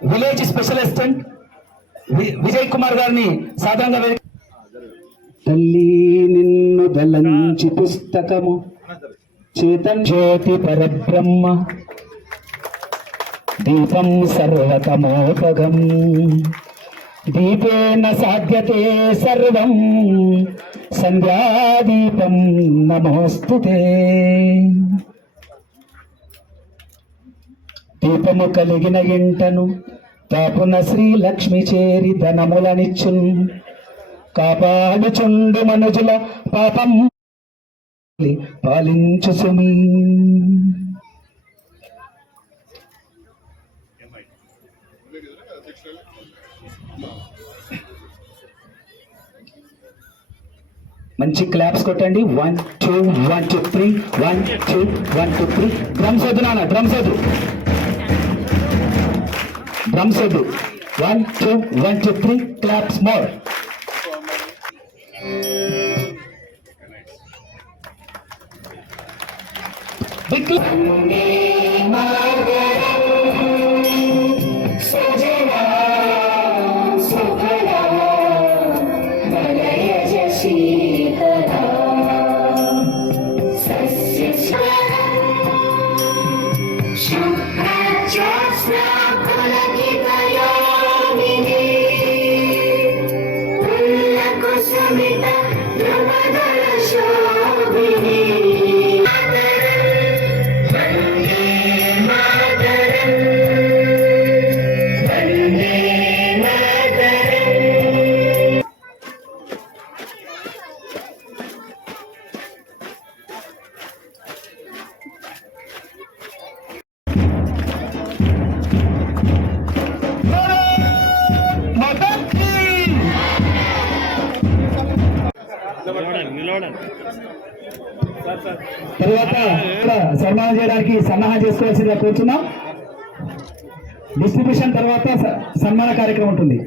Village special assistant Vijay Kumar గారిని సాధారణంగా తల్లి నిన్ను దలంచి పుస్తకము చేతన్ జ్యోతి పరబ్రహ్మ దీపం సర్వతమోపగం దీపేన సాధ్యతే సర్వం సంధ్యాదీపం నమోస్తుతే. దీపము కలిగిన ఇంటను తాపున శ్రీలక్ష్మి చేరి ధనములనిచ్చున్ కాపాడుచుండు మనుజుల పాపం పాలించు సుమీ. మంచి క్లాప్స్ కొట్టండి. 1 2 1 2 3 1 2 1 2 3. డ్రమ్స్ వద్దు నాన్న, డ్రమ్స్ వద్దు, డ్రమ్స్ వద్దు. 1 2 1 2 3 క్లాప్స్ మోర్. బిగ్ తర్వాత సన్మానం చేయడానికి సన్నాహం చేసుకోవాల్సిందిగా కూర్చున్నాం. డిస్ట్రిబ్యూషన్ తర్వాత సన్మాన కార్యక్రమం ఉంటుంది.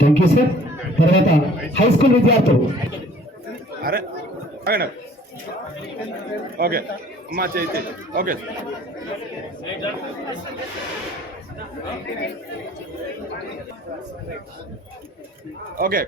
Thank you sir. తర్వాత హై స్కూల్ విద్యార్థులు. ఓకే అమ్మా చేయి. Okay okay.